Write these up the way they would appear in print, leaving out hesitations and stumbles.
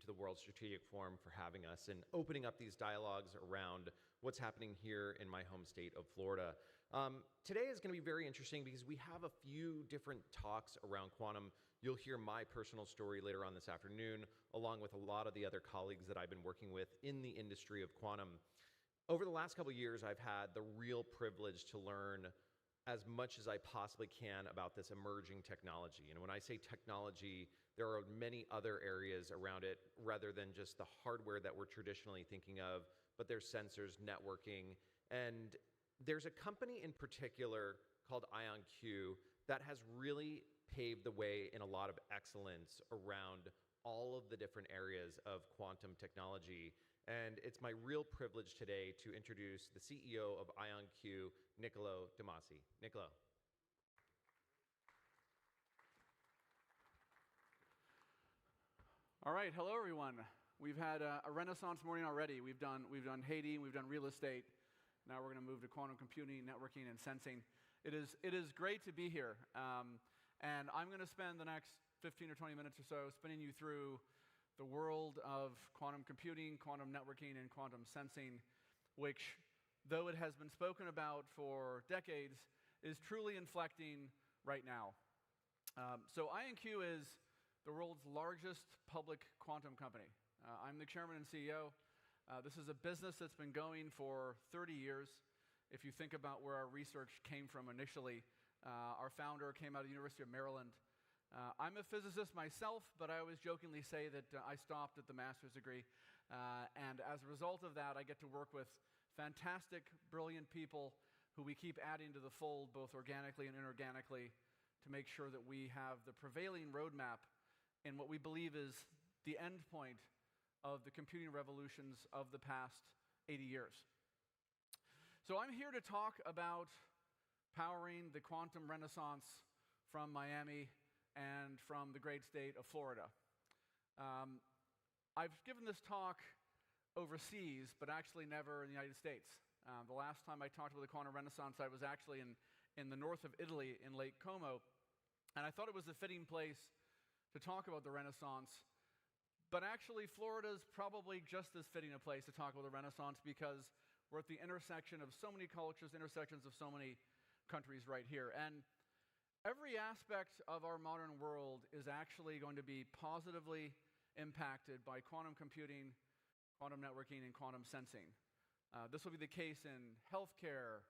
to the World Strategic Forum for having us and opening up these dialogues around what's happening here in my home state of Florida. Today is going to be very interesting because we have a few different talks around quantum. You'll hear my personal story later on this afternoon, along with a lot of the other colleagues that I've been working with in the industry of quantum. Over the last couple of years, I've had the real privilege to learn as much as I possibly can about this emerging technology. And when I say technology, there are many other areas around it rather than just the hardware that we're traditionally thinking of, but there's sensors, networking, and there's a company in particular called IonQ that has really paved the way in a lot of excellence around all of the different areas of quantum technology. And it's my real privilege today to introduce the CEO of IonQ, Niccolo de Masi. Niccolo. All right, hello everyone. We've had a renaissance morning already. We've done Haiti, we've done real estate. Now we're going to move to quantum computing, networking, and sensing. It is great to be here. And I'm going to spend the next 15 or 20 minutes or so spinning you through the world of quantum computing, quantum networking, and quantum sensing, which, though it has been spoken about for decades, is truly inflecting right now. So IonQ is the world's largest public quantum company. I'm the chairman and CEO. This is a business that's been going for 30 years. If you think about where our research came from initially, our founder came out of the University of Maryland. I'm a physicist myself, but I always jokingly say that I stopped at the master's degree. And as a result of that, I get to work with fantastic, brilliant people who we keep adding to the fold, both organically and inorganically, to make sure that we have the prevailing roadmap in what we believe is the end point of the computing revolutions of the past 80 years. So I'm here to talk about powering the quantum renaissance from Miami and from the great state of Florida. I've given this talk overseas, but actually never in the United States. The last time I talked about the quantum renaissance, I was actually in the north of Italy, in Lake Como, and I thought it was a fitting place to talk about the Renaissance. But actually, Florida is probably just as fitting a place to talk about the Renaissance because we're at the intersection of so many cultures, intersections of so many countries right here. And every aspect of our modern world is actually going to be positively impacted by quantum computing, quantum networking, and quantum sensing. This will be the case in healthcare,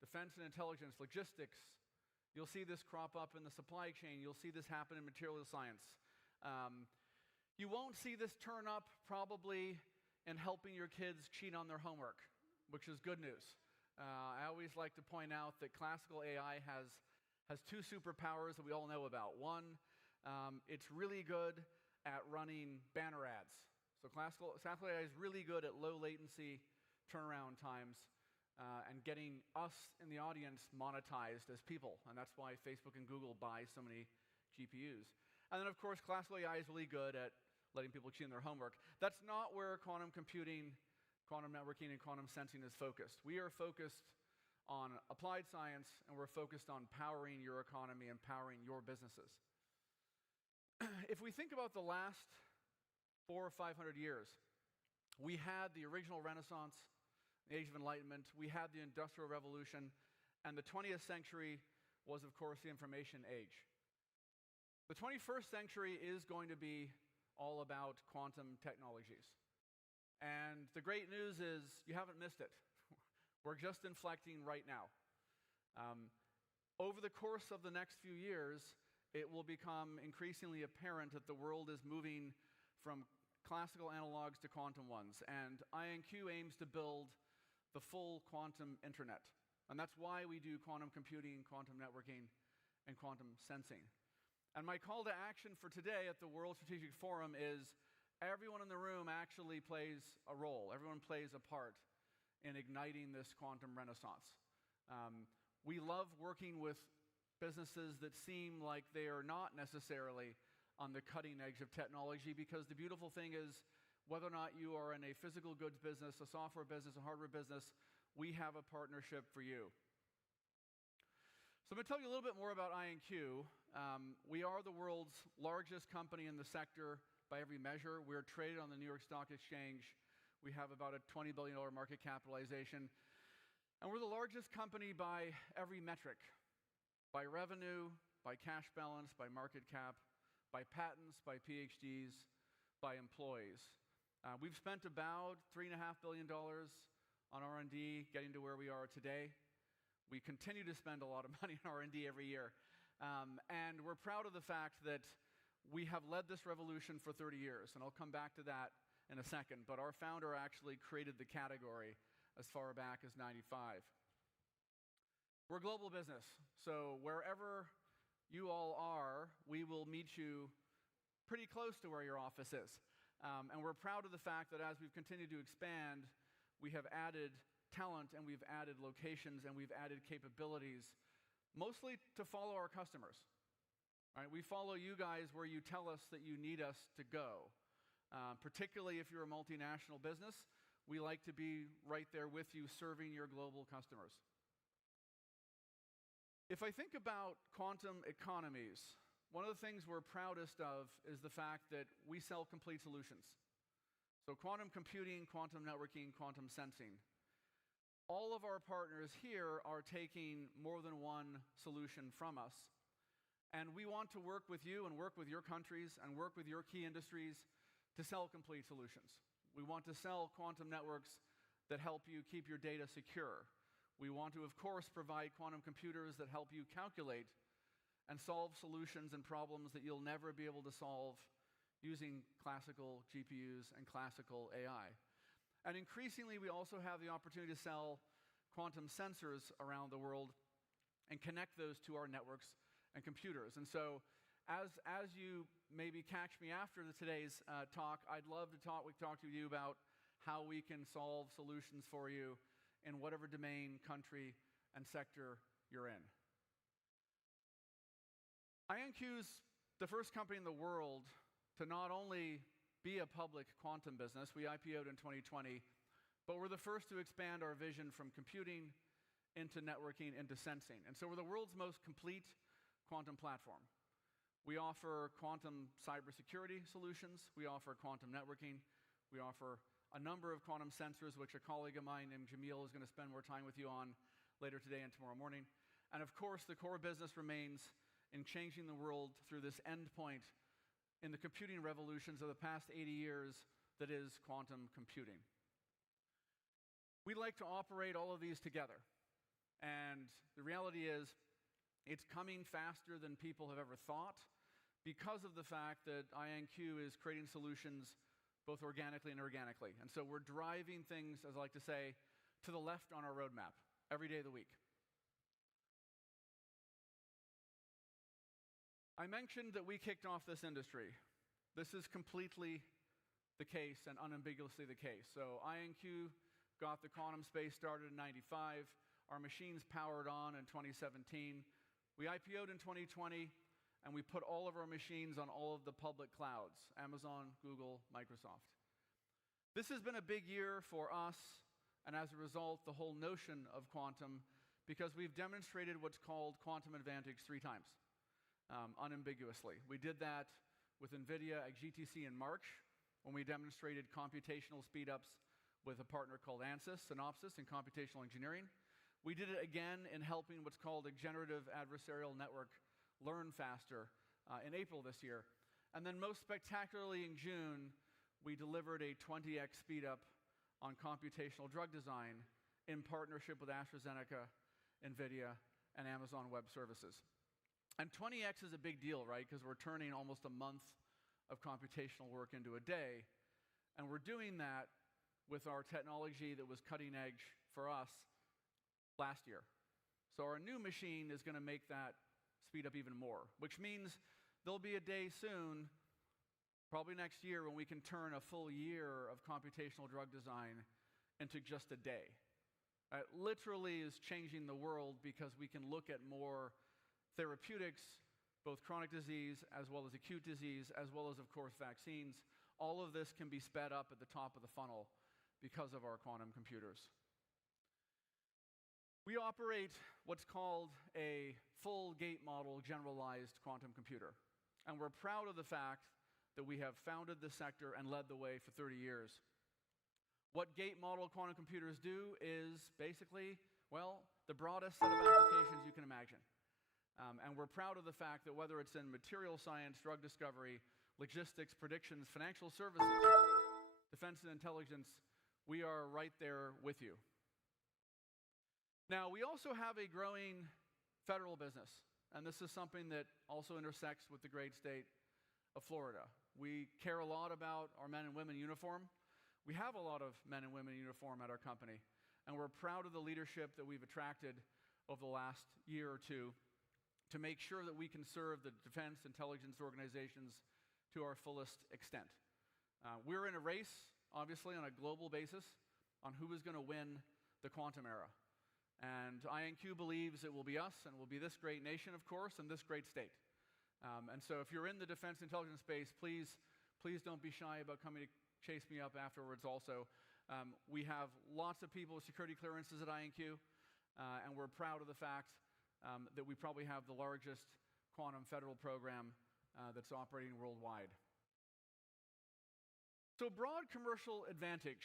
defense and intelligence, logistics. You'll see this crop up in the supply chain. You'll see this happen in material science. You won't see this turn up probably in helping your kids cheat on their homework, which is good news. I always like to point out that classical AI has two superpowers that we all know about. One, it's really good at running banner ads. So classical AI is really good at low latency turnaround times and getting us in the audience monetized as people. And that's why Facebook and Google buy so many GPUs. And then, of course, classical AI is really good at letting people cheat on their homework. That's not where quantum computing, quantum networking, and quantum sensing is focused. We are focused on applied science, and we're focused on powering your economy and powering your businesses. If we think about the last 400 or 500 years, we had the original Renaissance, the Age of Enlightenment, we had the Industrial Revolution, and the 20th century was, of course, the Information Age. The 21st century is going to be all about quantum technologies. And the great news is you haven't missed it. We're just inflecting right now. Over the course of the next few years, it will become increasingly apparent that the world is moving from classical analogs to quantum ones. And IonQ aims to build the full quantum internet. And that's why we do quantum computing, quantum networking, and quantum sensing. And my call to action for today at the World Strategic Forum is everyone in the room actually plays a role. Everyone plays a part in igniting this quantum renaissance. We love working with businesses that seem like they are not necessarily on the cutting edge of technology, because the beautiful thing is, whether or not you are in a physical goods business, a software business, a hardware business, we have a partnership for you. So I'm going to tell you a little bit more about IonQ. We are the world's largest company in the sector by every measure. We're traded on the New York Stock Exchange. We have about a $20 billion market capitalization. And we're the largest company by every metric, by revenue, by cash balance, by market cap, by patents, by PhDs, by employees. We've spent about $3.5 billion on R&D getting to where we are today. We continue to spend a lot of money on R&D every year. And we're proud of the fact that we have led this revolution for 30 years, and I'll come back to that in a second. But our founder actually created the category as far back as '95. We're a global business, so wherever you all are, we will meet you pretty close to where your office is. And we're proud of the fact that as we've continued to expand, we have added talent, and we've added locations, and we've added capabilities, mostly to follow our customers. Right? We follow you guys where you tell us that you need us to go. Particularly if you're a multinational business, we like to be right there with you serving your global customers. If I think about quantum economies, one of the things we're proudest of is the fact that we sell complete solutions. So quantum computing, quantum networking, quantum sensing. All of our partners here are taking more than one solution from us. And we want to work with you and work with your countries and work with your key industries to sell complete solutions. We want to sell quantum networks that help you keep your data secure. We want to, of course, provide quantum computers that help you calculate and solve solutions and problems that you'll never be able to solve using classical GPUs and classical AI. And increasingly, we also have the opportunity to sell quantum sensors around the world and connect those to our networks and computers. And so as you maybe catch me after today's talk, I'd love to talk to you about how we can solve solutions for you in whatever domain, country, and sector you're in. IonQ's the first company in the world to not only be a public quantum business, we IPO'd in 2020, but we're the first to expand our vision from computing into networking into sensing. And so we're the world's most complete quantum platform. We offer quantum cybersecurity solutions. We offer quantum networking. We offer a number of quantum sensors, which a colleague of mine named Jamil is going to spend more time with you on later today and tomorrow morning. And of course, the core business remains in changing the world through this endpoint in the computing revolutions of the past 80 years that is quantum computing. We like to operate all of these together. And the reality is, it's coming faster than people have ever thought because of the fact that IonQ is creating solutions both organically and inorganically. And so we're driving things, as I like to say, to the left on our roadmap every day of the week. I mentioned that we kicked off this industry. This is completely the case and unambiguously the case. So IonQ got the quantum space started in '95. Our machines powered on in 2017. We IPO'd in 2020, and we put all of our machines on all of the public clouds, Amazon, Google, Microsoft. This has been a big year for us, and as a result, the whole notion of quantum, because we've demonstrated what's called quantum advantage 3 times, unambiguously. We did that with NVIDIA at GTC in March, when we demonstrated computational speedups with a partner called Synopsys in computational engineering. We did it again in helping what's called a generative adversarial network learn faster in April this year. And then most spectacularly in June, we delivered a 20x speedup on computational drug design in partnership with AstraZeneca, NVIDIA, and Amazon Web Services. And 20x is a big deal, right? Because we're turning almost a month of computational work into a day. And we're doing that with our technology that was cutting edge for us last year. So our new machine is going to make that speed up even more, which means there'll be a day soon, probably next year, when we can turn a full year of computational drug design into just a day. It literally is changing the world because we can look at more therapeutics, both chronic disease as well as acute disease, as well as, of course, vaccines. All of this can be sped up at the top of the funnel because of our quantum computers. We operate what's called a full gate model generalized quantum computer. And we're proud of the fact that we have founded the sector and led the way for 30 years. What gate model quantum computers do is basically, well, the broadest set of applications you can imagine. And we're proud of the fact that whether it's in material science, drug discovery, logistics, predictions, financial services, defense and intelligence, we are right there with you. Now, we also have a growing federal business, and this is something that also intersects with the great state of Florida. We care a lot about our men and women in uniform. We have a lot of men and women in uniform at our company, and we're proud of the leadership that we've attracted over the last year or two to make sure that we can serve the defense intelligence organizations to our fullest extent. We're in a race, obviously, on a global basis on who is going to win the quantum era. And INQ believes it will be us, and will be this great nation, of course, and this great state. And so if you're in the defense intelligence space, please don't be shy about coming to chase me up afterwards also. We have lots of people with security clearances at INQ, and we're proud of the fact that we probably have the largest quantum federal program that's operating worldwide. So broad commercial advantage.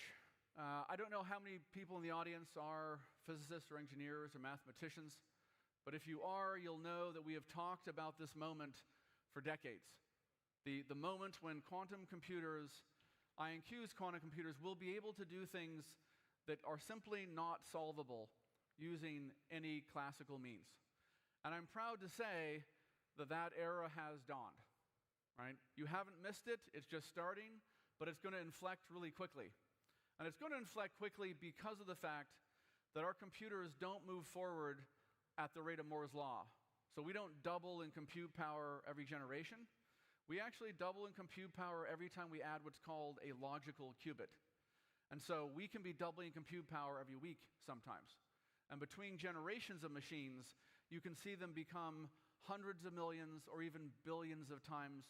I don't know how many people in the audience are physicists or engineers or mathematicians, but if you are, you'll know that we have talked about this moment for decades. The moment when quantum computers, INQ's quantum computers, will be able to do things that are simply not solvable using any classical means. And I'm proud to say that that era has dawned, right? You haven't missed it, it's just starting, but it's going to inflect really quickly. And it's going to inflect quickly because of the fact that our computers don't move forward at the rate of Moore's law. So we don't double in compute power every generation. We actually double in compute power every time we add what's called a logical qubit. And so we can be doubling compute power every week sometimes. And between generations of machines, you can see them become hundreds of millions or even billions of times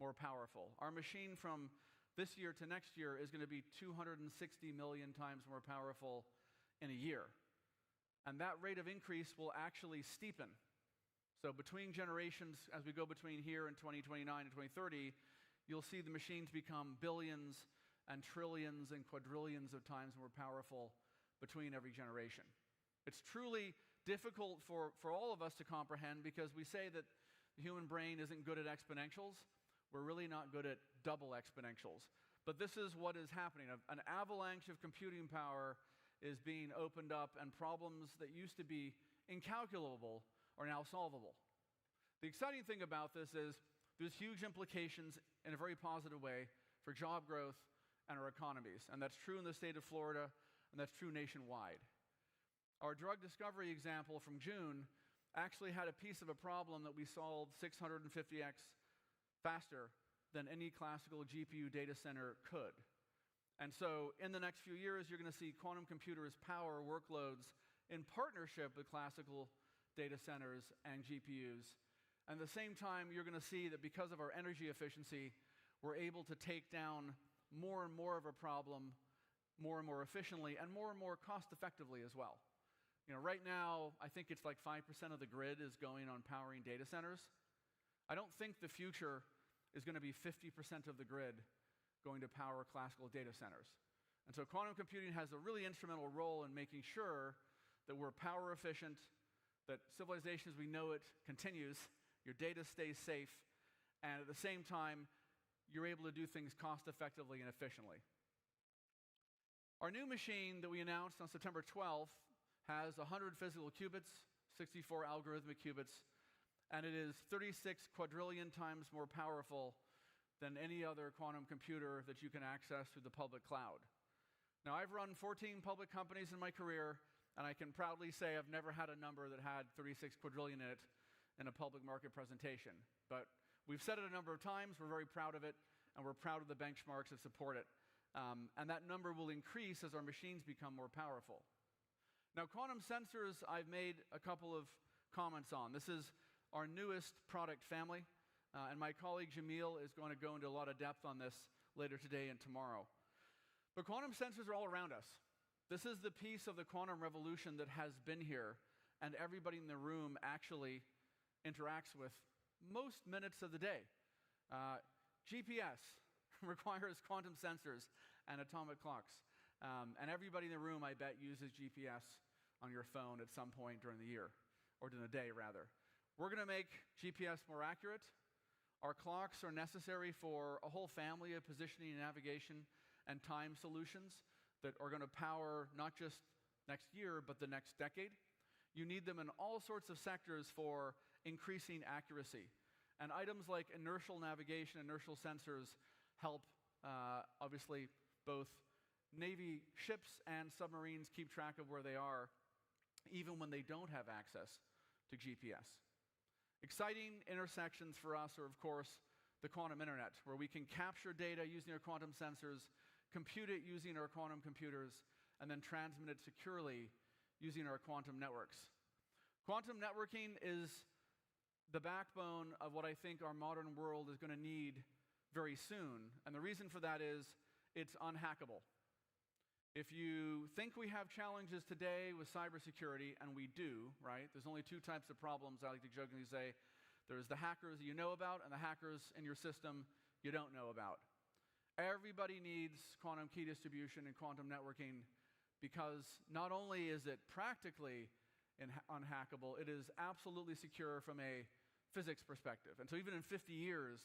more powerful. Our machine from this year to next year is going to be 260 million times more powerful in a year. And that rate of increase will actually steepen. So between generations, as we go between here and 2029 and 2030, you'll see the machines become billions and trillions and quadrillions of times more powerful between every generation. It's truly difficult for all of us to comprehend because we say that the human brain isn't good at exponentials. We're really not good at double exponentials. But this is what is happening. An avalanche of computing power is being opened up, and problems that used to be incalculable are now solvable. The exciting thing about this is there's huge implications in a very positive way for job growth and our economies. And that's true in the state of Florida, and that's true nationwide. Our drug discovery example from June actually had a piece of a problem that we solved 650x faster than any classical GPU data center could. And so in the next few years, you're going to see quantum computers power workloads in partnership with classical data centers and GPUs. And at the same time, you're going to see that because of our energy efficiency, we're able to take down more and more of a problem more and more efficiently and more cost effectively as well. You know, right now, I think it's like 5% of the grid is going on powering data centers. I don't think the future is going to be 50% of the grid going to power classical data centers. And so quantum computing has a really instrumental role in making sure that we're power efficient, that civilization as we know it continues, your data stays safe, and at the same time, you're able to do things cost effectively and efficiently. Our new machine that we announced on September 12th has 100 physical qubits, 64 algorithmic qubits, and it is 36 quadrillion times more powerful than any other quantum computer that you can access through the public cloud. Now, I've run 14 public companies in my career, and I can proudly say I've never had a number that had 36 quadrillion in it in a public market presentation. But we've said it a number of times, we're very proud of it, and we're proud of the benchmarks that support it. And that number will increase as our machines become more powerful. Now, quantum sensors, I've made a couple of comments on. This is our newest product family, and my colleague Jamil is going to go into a lot of depth on this later today and tomorrow. But quantum sensors are all around us. This is the piece of the quantum revolution that has been here, and everybody in the room actually interacts with most minutes of the day. GPS requires quantum sensors and atomic clocks. And everybody in the room, I bet, uses GPS on your phone at some point during the year, or during the day, rather. We're going to make GPS more accurate. Our clocks are necessary for a whole family of positioning, navigation, and time solutions that are going to power not just next year, but the next decade. You need them in all sorts of sectors for increasing accuracy. And items like inertial navigation, inertial sensors help, obviously, both Navy ships and submarines keep track of where they are, even when they don't have access to GPS. Exciting intersections for us are, of course, the quantum internet, where we can capture data using our quantum sensors, compute it using our quantum computers, and then transmit it securely using our quantum networks. Quantum networking is the backbone of what I think our modern world is going to need very soon. And the reason for that is it's unhackable. If you think we have challenges today with cybersecurity, and we do, right? There's only two types of problems I like to jokingly say. There's the hackers that you know about and the hackers in your system you don't know about. Everybody needs quantum key distribution and quantum networking because not only is it practically unhackable, it is absolutely secure from a physics perspective. And so even in 50 years,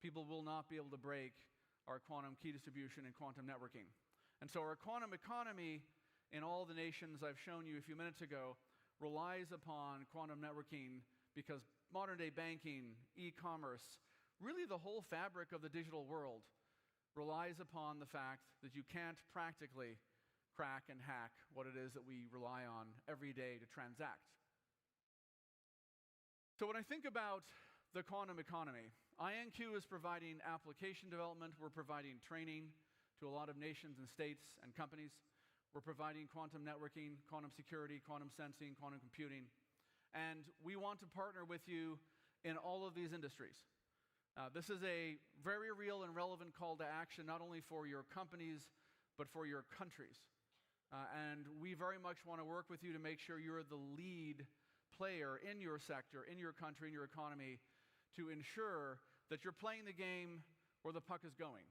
people will not be able to break our quantum key distribution and quantum networking. And so our quantum economy in all the nations I've shown you a few minutes ago relies upon quantum networking because modern day banking, e-commerce, really the whole fabric of the digital world relies upon the fact that you can't practically crack and hack what it is that we rely on every day to transact. So when I think about the quantum economy, INQ is providing application development, we're providing training to a lot of nations and states and companies. We're providing quantum networking, quantum security, quantum sensing, quantum computing. And we want to partner with you in all of these industries. This is a very real and relevant call to action, not only for your companies, but for your countries. And we very much want to work with you to make sure you're the lead player in your sector, in your country, in your economy, to ensure that you're playing the game where the puck is going.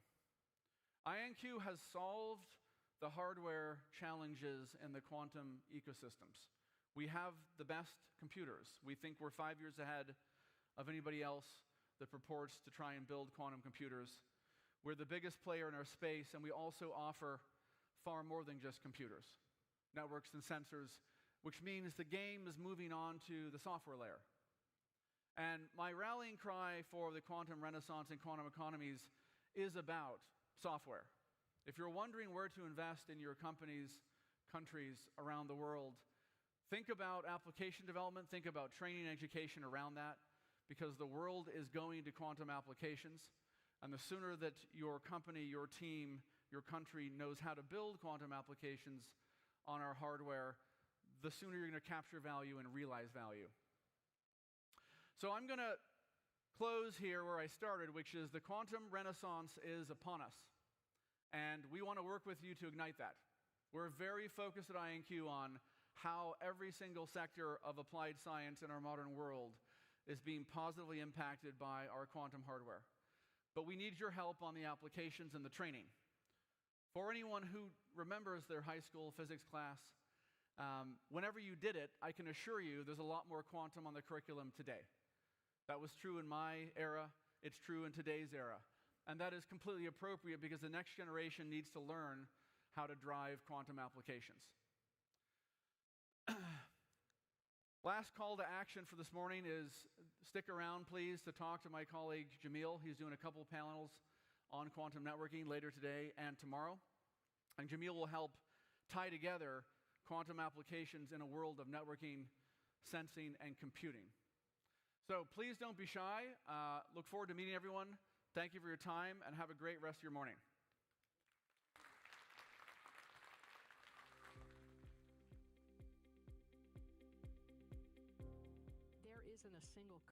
INQ has solved the hardware challenges in the quantum ecosystems. We have the best computers. We think we're 5 years ahead of anybody else that purports to try and build quantum computers. We're the biggest player in our space, and we also offer far more than just computers, networks and sensors, which means the game is moving on to the software layer. And my rallying cry for the quantum renaissance and quantum economies is about software. If you're wondering where to invest in your companies, countries around the world, think about application development, think about training and education around that, because the world is going to quantum applications. And the sooner that your company, your team, your country knows how to build quantum applications on our hardware, the sooner you're going to capture value and realize value. So I'm going to close here where I started, which is the quantum renaissance is upon us. And we want to work with you to ignite that. We're very focused at INQ on how every single sector of applied science in our modern world is being positively impacted by our quantum hardware. But we need your help on the applications and the training. For anyone who remembers their high school physics class, whenever you did it, I can assure you there's a lot more quantum on the curriculum today. That was true in my era. It's true in today's era. And that is completely appropriate because the next generation needs to learn how to drive quantum applications. Last call to action for this morning is stick around, please, to talk to my colleague Jamil. He's doing a couple panels on quantum networking later today and tomorrow. And Jamil will help tie together quantum applications in a world of networking, sensing, and computing. So please don't be shy. Look forward to meeting everyone. Thank you for your time, and have a great rest of your morning. There isn't a single